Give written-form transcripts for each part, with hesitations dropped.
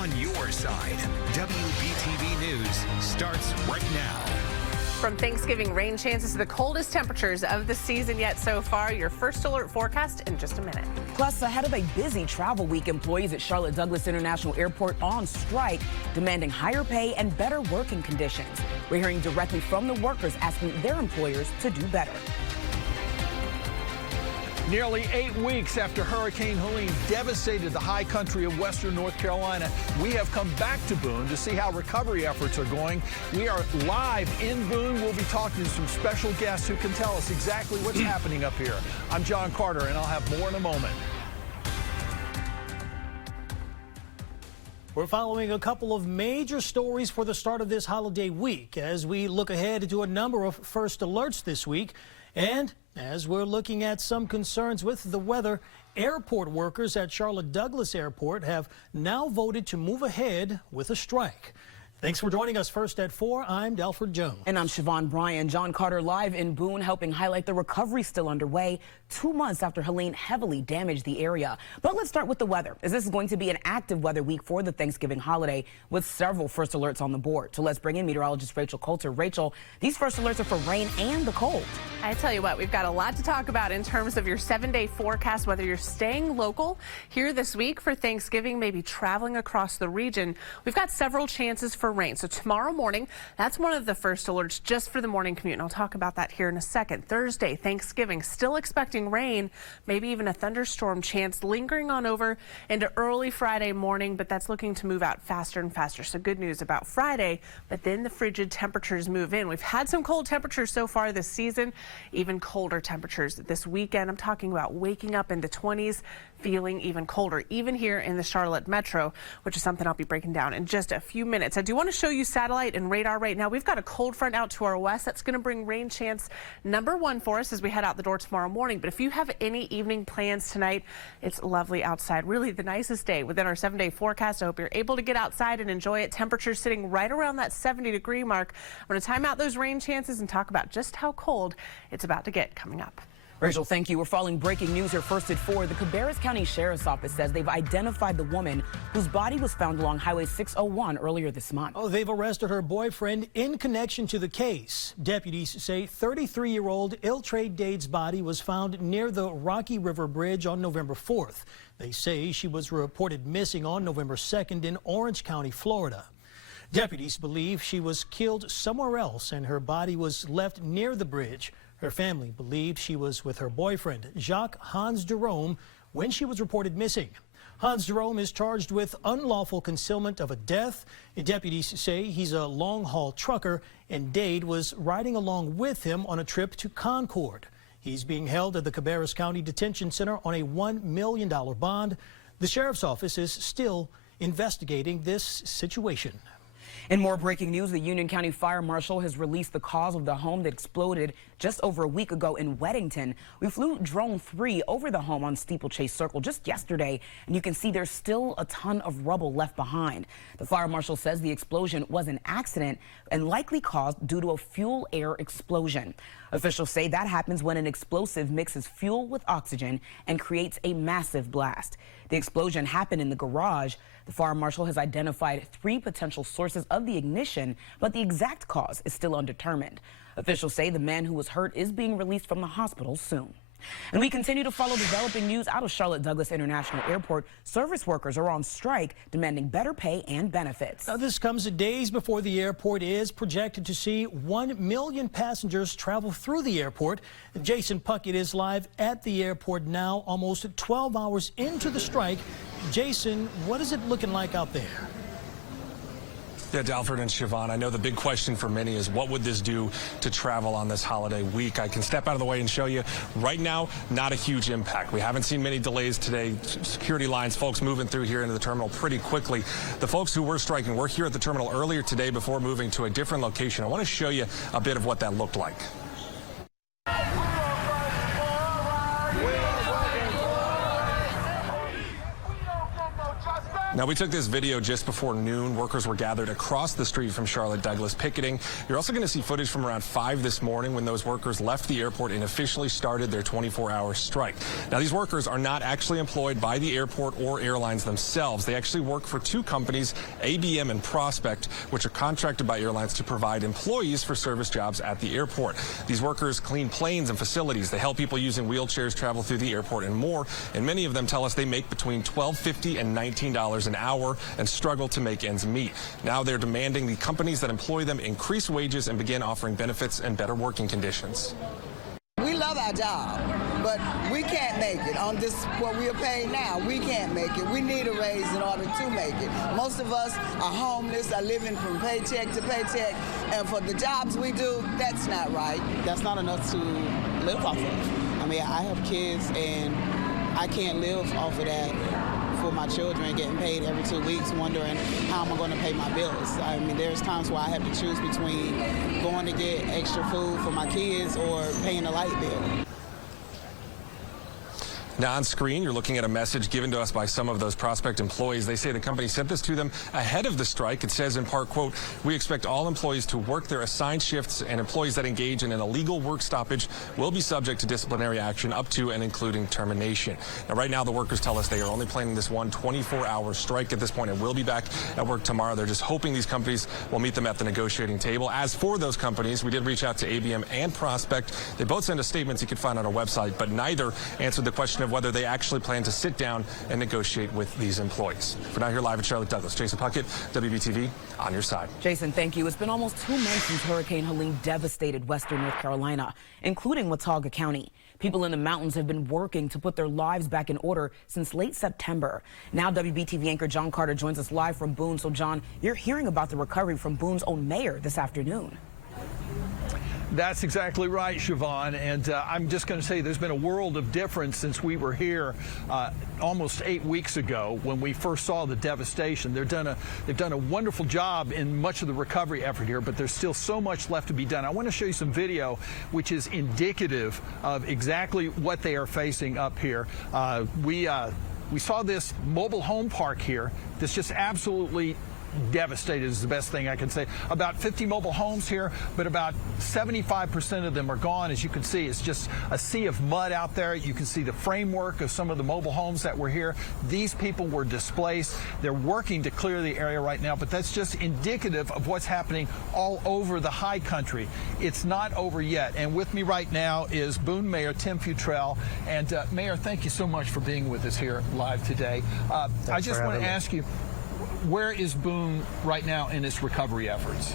on your side. WBTV News starts right now. From Thanksgiving rain chances to the coldest temperatures of the season yet so far, your first alert forecast in just a minute. Plus, ahead of a busy travel week, employees at Charlotte Douglas International Airport on strike, demanding higher pay and better working conditions. We're hearing directly from the workers asking their employers to do better. Nearly 8 weeks after Hurricane Helene devastated the high country of western North Carolina, we have come back to Boone to see how recovery efforts are going. We are live in Boone. We'll be talking to some special guests who can tell us exactly what's happening up here. I'm John Carter, and I'll have more in a moment. We're following a couple of major stories for the start of this holiday week as we look ahead to a number of first alerts this week. And as we're looking at some concerns with the weather, airport workers at Charlotte Douglas Airport have now voted to move ahead with a strike. Thanks for joining us. First at 4, I'm Delford Jones. And I'm Siobhan Bryan. John Carter live in Boone, helping highlight the recovery still underway 2 months after Helene heavily damaged the area. But let's start with the weather, as this is going to be an active weather week for the Thanksgiving holiday with several first alerts on the board. So let's bring in meteorologist Rachel Coulter. Rachel, these first alerts are for rain and the cold. I tell you what, we've got a lot to talk about in terms of your 7-day forecast, whether you're staying local here this week for Thanksgiving, maybe traveling across the region. We've got several chances for rain. So tomorrow morning, that's one of the first alerts just for the morning commute. And I'll talk about that here in a second. Thursday, Thanksgiving, still expecting rain, maybe even a thunderstorm chance lingering on over into early Friday morning, but that's looking to move out faster and faster. So good news about Friday, but then the frigid temperatures move in. We've had some cold temperatures so far this season, even colder temperatures this weekend. I'm talking about waking up in the 20s, feeling even colder, even here in the Charlotte Metro, which is something I'll be breaking down in just a few minutes. I do want to show you satellite and radar right now. We've got a cold front out to our west. That's going to bring rain chance #1 for us as we head out the door tomorrow morning. But if you have any evening plans tonight, it's lovely outside. Really the nicest day within our 7-day forecast. I hope you're able to get outside and enjoy it. Temperatures sitting right around that 70-degree mark. I'm going to time out those rain chances and talk about just how cold it's about to get coming up. Rachel, thank you. We're following breaking news here first at 4. The Cabarrus County Sheriff's Office says they've identified the woman whose body was found along Highway 601 earlier this month. Oh, they've arrested her boyfriend in connection to the case. Deputies say 33-year-old Iltrade Dade's body was found near the Rocky River Bridge on November 4th. They say she was reported missing on November 2nd in Orange County, Florida. Deputies believe she was killed somewhere else and her body was left near the bridge. Her family believed she was with her boyfriend, Jacques Hans Jerome, when she was reported missing. Hans Jerome is charged with unlawful concealment of a death. Deputies say he's a long-haul trucker, and Dade was riding along with him on a trip to Concord. He's being held at the Cabarrus County Detention Center on a $1 million bond. The sheriff's office is still investigating this situation. In more breaking news, the Union County Fire Marshal has released the cause of the home that exploded just over a week ago in Weddington. We flew Drone 3 over the home on Steeplechase Circle just yesterday, and you can see there's still a ton of rubble left behind. The fire marshal says the explosion was an accident and likely caused due to a fuel-air explosion. Officials say that happens when an explosive mixes fuel with oxygen and creates a massive blast. The explosion happened in the garage. The fire marshal has identified 3 potential sources of the ignition, but the exact cause is still undetermined. Officials say the man who was hurt is being released from the hospital soon. And we continue to follow developing news out of Charlotte Douglas International Airport. Service workers are on strike, demanding better pay and benefits. Now, this comes days before the airport is projected to see 1 million passengers travel through the airport. Jason Puckett is live at the airport now, almost 12 hours into the strike. Jason, what is it looking like out there? Yeah, Dalford and Siobhan, I know the big question for many is what would this do to travel on this holiday week? I can step out of the way and show you right now, not a huge impact. We haven't seen many delays today. Security lines, folks moving through here into the terminal pretty quickly. The folks who were striking were here at the terminal earlier today before moving to a different location. I want to show you a bit of what that looked like. Justice! Now, we took this video just before noon. Workers were gathered across the street from Charlotte Douglas picketing. You're also going to see footage from around 5 this morning when those workers left the airport and officially started their 24-hour strike. Now, these workers are not actually employed by the airport or airlines themselves. They actually work for 2 companies, ABM and Prospect, which are contracted by airlines to provide employees for service jobs at the airport. These workers clean planes and facilities. They help people using wheelchairs travel through the airport and more. And many of them tell us they make between $12.50 and $19 an hour and struggle to make ends meet. Now they're demanding the companies that employ them increase wages and begin offering benefits and better working conditions. We love our job, but we can't make it on this, what we are paid now. We can't make it. We need a raise in order to make it. Most of us are homeless, are living from paycheck to paycheck, and for the jobs we do, that's not right. That's not enough to live off of. I mean, I have kids, and I can't live off of that for my children, getting paid every 2 weeks, wondering how am I going to pay my bills. I mean, there's times where I have to choose between going to get extra food for my kids or paying a light bill. Now on screen, you're looking at a message given to us by some of those Prospect employees. They say the company sent this to them ahead of the strike. It says in part, quote, "We expect all employees to work their assigned shifts, and employees that engage in an illegal work stoppage will be subject to disciplinary action up to and including termination." Now, right now, the workers tell us they are only planning this one 24-hour strike at this point and will be back at work tomorrow. They're just hoping these companies will meet them at the negotiating table. As for those companies, we did reach out to ABM and Prospect. They both sent us statements you can find on our website, but neither answered the question of whether they actually plan to sit down and negotiate with these employees. For now, here live at Charlotte Douglas, Jason Puckett, WBTV, on your side. Jason, thank you. It's been almost 2 months since Hurricane Helene devastated western North Carolina, including Watauga County. People in the mountains have been working to put their lives back in order since late September. Now WBTV anchor John Carter joins us live from Boone. So, John, you're hearing about the recovery from Boone's own mayor this afternoon. That's exactly right, Siobhan, and I'm just going to say there's been a world of difference since we were here almost 8 weeks ago when we first saw the devastation. They've done a wonderful job in much of the recovery effort here, but there's still so much left to be done. I want to show you some video which is indicative of exactly what they are facing up here. We saw this mobile home park here that's just absolutely devastated is the best thing I can say. About 50 mobile homes here, but about 75% of them are gone. As you can see, it's just a sea of mud out there. You can see the framework of some of the mobile homes that were here. These people were displaced. They're working to clear the area right now, but that's just indicative of what's happening all over the high country. It's not over yet. And with me right now is Boone Mayor Tim Futrell. And Mayor, thank you so much for being with us here live today. I just want to ask you, where is Boone right now in its recovery efforts?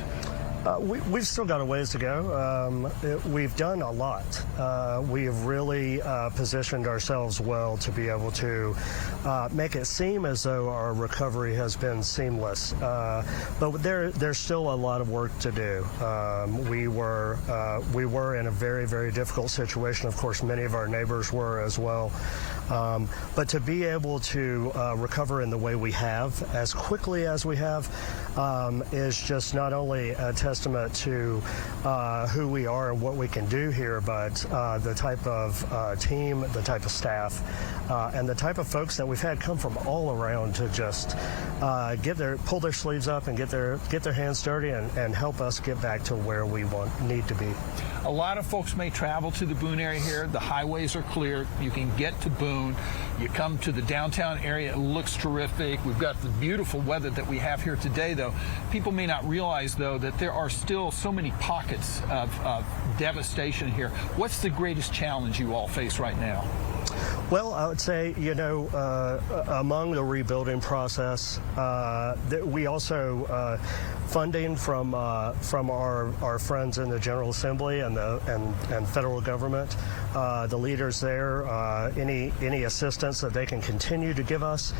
We've still got a ways to go. We've done a lot. We have really positioned ourselves well to be able to make it seem as though our recovery has been seamless. But there's still a lot of work to do. We were in a very, very difficult situation. Of course, many of our neighbors were as well. But to be able to recover in the way we have, as quickly as we have, is just not only a testament to who we are and what we can do here, but the type of team, the type of staff, and the type of folks that we've had come from all around to just pull their sleeves up and get their hands dirty and help us get back to where we need to be. A lot of folks may travel to the Boone area here. The highways are clear. You can get to Boone. You come to the downtown area. It looks terrific. We've got the beautiful weather that we have here today, though. People may not realize, though, that there are still so many pockets of devastation here. What's the greatest challenge you all face right now? Well, I would say, among the rebuilding process, we also funding from our friends in the General Assembly and federal government, the leaders there, any assistance that they can continue to give us.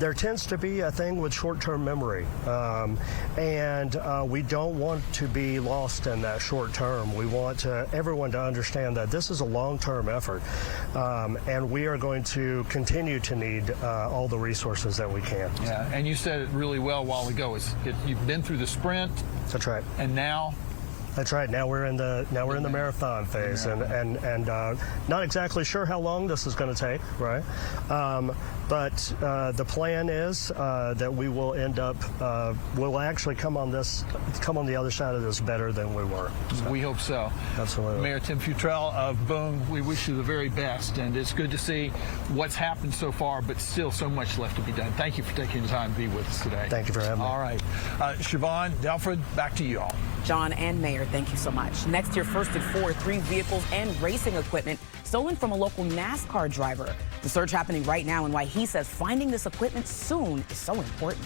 There tends to be a thing with short-term memory, and we don't want to be lost in that short term. We want everyone to understand that this is a long-term effort, and we are going to continue to need all the resources that we can. Yeah, and you said it really well a while ago. You've been through the sprint. That's right. And now That's right. Now we're in the marathon phase, and not exactly sure how long this is going to take, right? But the plan is that we will end up, we'll actually come on the other side of this better than we were. So. We hope so. Absolutely. Mayor Tim Futrell of Boone, we wish you the very best, and it's good to see what's happened so far, but still so much left to be done. Thank you for taking the time to be with us today. Thank you for having me. All right. Siobhan, Delfred, back to you all. John and Mayor, thank you so much. Next year, first at 4, 3 vehicles and racing equipment stolen from a local NASCAR driver. The search happening right now and why he says finding this equipment soon is so important.